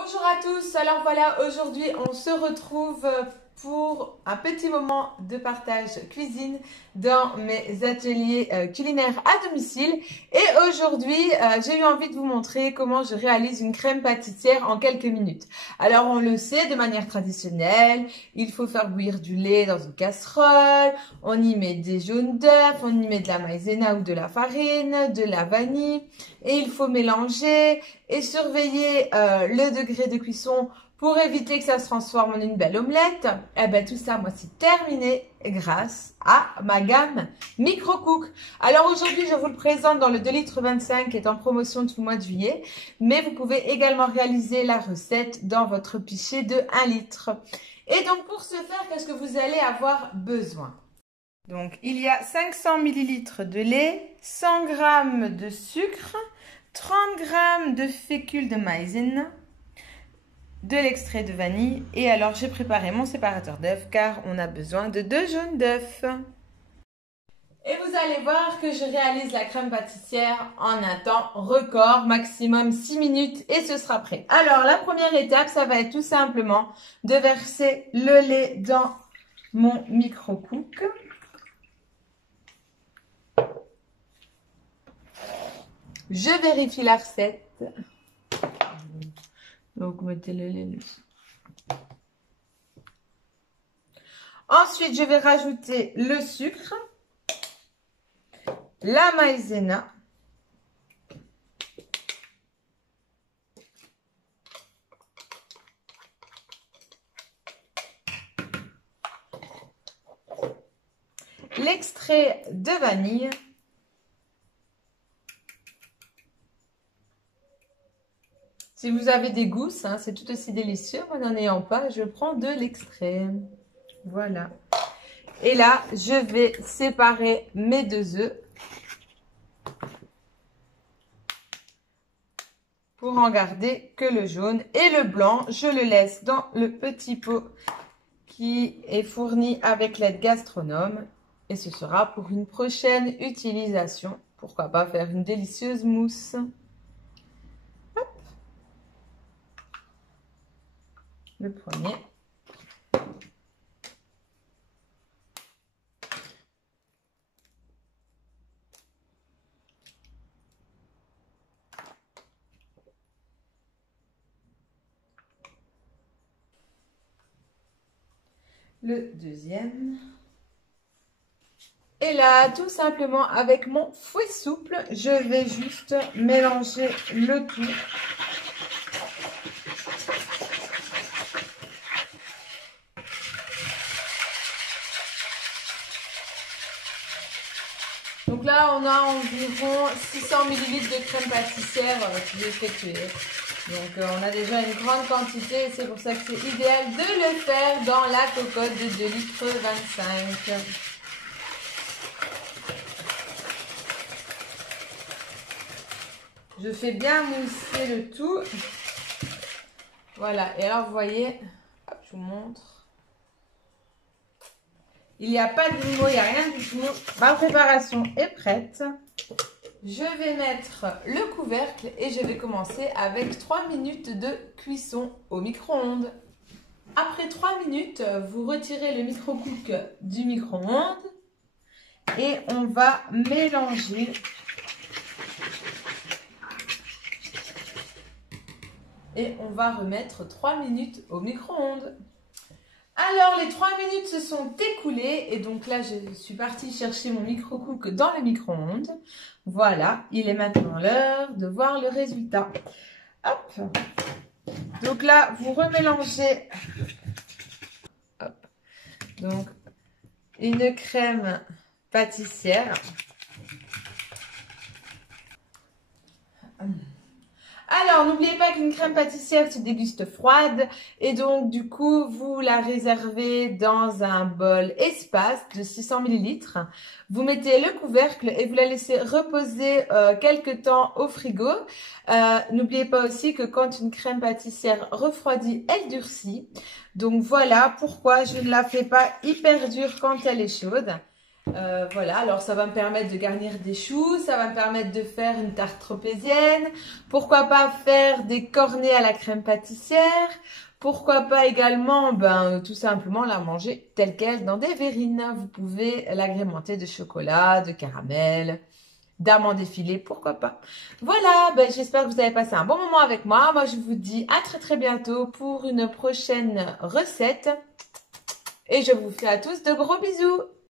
Bonjour à tous, alors voilà, aujourd'hui on se retrouve pour un petit moment de partage cuisine dans mes ateliers culinaires à domicile. Et aujourd'hui, j'ai eu envie de vous montrer comment je réalise une crème pâtissière en quelques minutes. Alors on le sait, de manière traditionnelle, il faut faire bouillir du lait dans une casserole, on y met des jaunes d'œufs, on y met de la maïzena ou de la farine, de la vanille, et il faut mélanger et surveiller le degré de cuisson pour éviter que ça se transforme en une belle omelette. Eh ben tout ça, moi, c'est terminé grâce à ma gamme Micro-Cook. Alors aujourd'hui, je vous le présente dans le 2,25 litres qui est en promotion tout le mois de juillet. Mais vous pouvez également réaliser la recette dans votre pichet de 1 litre. Et donc pour ce faire, qu'est-ce que vous allez avoir besoin? Donc il y a 500 ml de lait, 100 g de sucre, 30 g de fécule de maïzena, de l'extrait de vanille. Et alors j'ai préparé mon séparateur d'œufs car on a besoin de 2 jaunes d'œufs. Et vous allez voir que je réalise la crème pâtissière en un temps record, maximum 6 minutes et ce sera prêt. Alors la première étape, ça va être tout simplement de verser le lait dans mon Micro-Cook. Je vérifie la recette. Donc, mettez le lait dessus. Ensuite, je vais rajouter le sucre, la maïzena, l'extrait de vanille, si vous avez des gousses, hein, c'est tout aussi délicieux. Moi, n'en ayant pas, je prends de l'extrait. Voilà. Et là, je vais séparer mes 2 œufs pour en garder que le jaune. Et le blanc, je le laisse dans le petit pot qui est fourni avec l'aide gastronome. Et ce sera pour une prochaine utilisation. Pourquoi pas faire une délicieuse mousse. Le premier. Le deuxième. Et là, tout simplement, avec mon fouet souple, je vais juste mélanger le tout. Donc là, on a environ 600 ml de crème pâtissière qui est effectuée. Donc on a déjà une grande quantité et c'est pour ça que c'est idéal de le faire dans la cocotte de 2,25 litres. Je fais bien mousser le tout. Voilà, et alors vous voyez, hop, je vous montre. Il n'y a pas de grumeaux, il n'y a rien du tout. Ma préparation est prête. Je vais mettre le couvercle et je vais commencer avec 3 minutes de cuisson au micro-ondes. Après 3 minutes, vous retirez le Micro-Cook du micro-ondes et on va mélanger. Et on va remettre 3 minutes au micro-ondes. Alors, les 3 minutes se sont écoulées et donc là, je suis partie chercher mon Micro-Cook dans le micro-ondes. Voilà, il est maintenant l'heure de voir le résultat. Hop. Donc là, vous remélangez. Hop. Donc, une crème pâtissière. Alors, n'oubliez pas qu'une crème pâtissière se déguste froide et donc du coup, vous la réservez dans un bol espace de 600 ml. Vous mettez le couvercle et vous la laissez reposer quelques temps au frigo. N'oubliez pas aussi que quand une crème pâtissière refroidit, elle durcit. Donc voilà pourquoi je ne la fais pas hyper dure quand elle est chaude. Voilà, alors ça va me permettre de garnir des choux, ça va me permettre de faire une tarte tropézienne. Pourquoi pas faire des cornets à la crème pâtissière. Pourquoi pas également, tout simplement la manger telle quelle dans des verrines. Vous pouvez l'agrémenter de chocolat, de caramel, d'amandes effilées, pourquoi pas. Voilà, j'espère que vous avez passé un bon moment avec moi. Moi, je vous dis à très très bientôt pour une prochaine recette. Et je vous fais à tous de gros bisous.